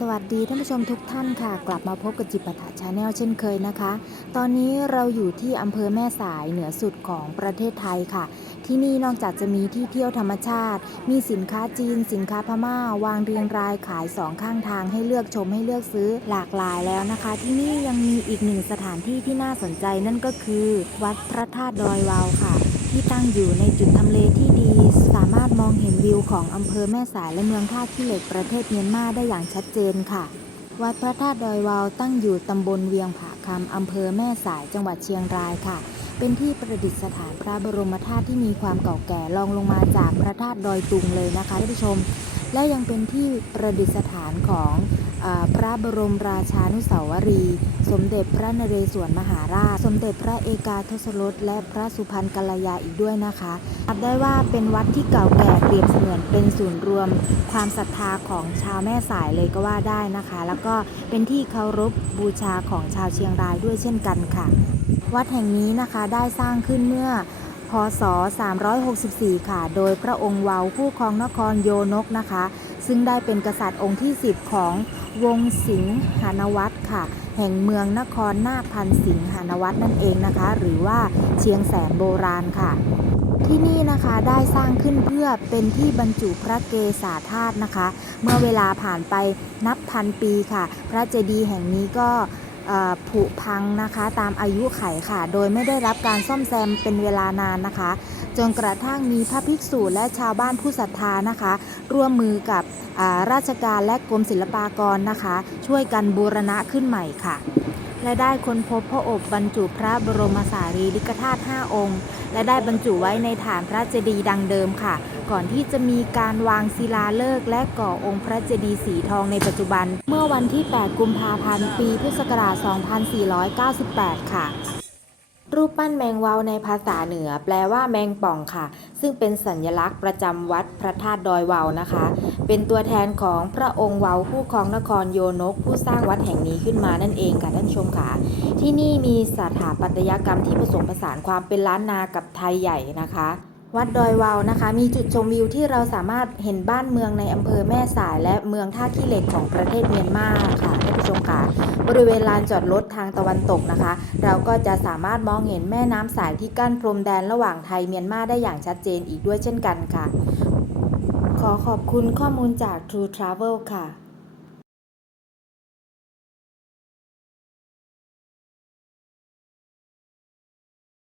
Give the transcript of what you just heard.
สวัสดีท่านผู้ชมทุกท่านค่ะ กลับมาพบกับจิปะถะชาแนลเช่นเคยนะคะ ตอนนี้เราอยู่ที่อำเภอแม่สายเหนือสุดของประเทศไทยค่ะ ที่นี่นอกจากจะมีที่เที่ยวธรรมชาติ มีสินค้าจีน สินค้าพม่า วางเรียงรายขายสองข้างทางให้เลือกชมให้เลือกซื้อหลากหลายแล้วนะคะ ที่นี่ยังมีอีกหนึ่งสถานที่ที่น่าสนใจนั่นก็คือ วัดพระธาตุดอยวาวค่ะ ที่ตั้งอยู่ในจุดทำเลที่ดี สามารถมองเห็นวิวของอำเภอแม่สายและเมืองท่าขี้เหล็กประเทศเมียนมาได้อย่างชัดเจนค่ะ วัดพระธาตุดอยวาวตั้งอยู่ตำบลเวียงผาคำอำเภอแม่สายจังหวัดเชียงรายค่ะ เป็นที่ประดิษฐานพระบรมธาตุที่มีความเก่าแก่รองลงมาจากพระธาตุดอยตุงเลยนะคะท่านผู้ชม และยังเป็นที่ประดิษฐานของอพระบรมราชานุสาวรี สมเด็จพระนเรศวรมหาราช สมเด็จพระเอกาทศรสและพระสุพรรณกัลยาอีกด้วยนะคะนับได้ว่าเป็นวัดที่เก่าแก่เปรียบเสมือนเป็นศูนย์รวม ความศรัทธาของชาวแม่สายเลยก็ว่าได้นะคะ แล้วก็เป็นที่เคารพบูชาของชาวเชียงรายด้วยเช่นกันค่ะ วัดแห่งนี้นะคะได้สร้างขึ้นเมื่อ พศ 364 ค่ะ โดยพระองค์เวาวผู้ครองนครโยนกนะคะ ซึ่งได้เป็นกษัตริย์องค์ที่ 10 ของวงสิงหานวัตค่ะ แห่งเมืองนครนาคพันสิงหานวัตนั่นเองนะคะ หรือว่าเชียงแสนโบราณค่ะ ที่นี่นะคะได้สร้างขึ้นเพื่อเป็นที่บรรจุพระเกศาธาตุนะคะ เมื่อเวลาผ่านไปนับพันปีค่ะ พระเจดีย์แห่งนี้ก็ ผุพังนะคะ ตามอายุไขค่ะ โดยไม่ได้รับการซ่อมแซมเป็นเวลานานนะคะ จนกระทั่งมีพระภิกษุและชาวบ้านผู้ศรัทธานะคะ ร่วมมือกับราชการและกรมศิลปากรนะคะ ช่วยกันบูรณะขึ้นใหม่ค่ะ และได้ค้นพบพระอบบรรจุพระบรมสารีริกธาตุ5องค์ และได้บรรจุไว้ในฐานพระเจดีย์ดังเดิมค่ะ ก่อนที่จะมีการวางศิลาฤกษ์และก่อองค์พระเจดีย์สีทองในปัจจุบัน เมื่อวันที่ 8 กุมภาพันธ์ ปีพุทธศักราช 2498 ค่ะ รูปปั้นแมงวาวในภาษาเหนือ แปลว่าแมงป่องค่ะ ซึ่งเป็นสัญลักษณ์ประจำวัดพระธาตุดอยวาวนะคะ เป็นตัวแทนของพระองค์วาวผู้ครองนครโยนก ผู้สร้างวัดแห่งนี้ขึ้นมานั่นเองค่ะท่านชมค่ะ ที่นี่มีสถาปัตยกรรมที่ผสมผสานความเป็นล้านนากับไทยใหญ่นะคะวัดดอยวาวนะคะ มีจุดชมวิวที่เราสามารถเห็นบ้านเมืองในอำเภอแม่สายและเมืองท่าขี้เหล็กของประเทศเมียนมาค่ะ ชมค่ะบริเวณลานจอดรถทางตะวันตกนะคะ เราก็จะสามารถมองเห็นแม่น้ำสายที่กั้นพรมแดนระหว่างไทยเมียนมาได้อย่างชัดเจนอีกด้วยเช่นกันค่ะ ขอขอบคุณข้อมูลจาก True Travel ค่ะ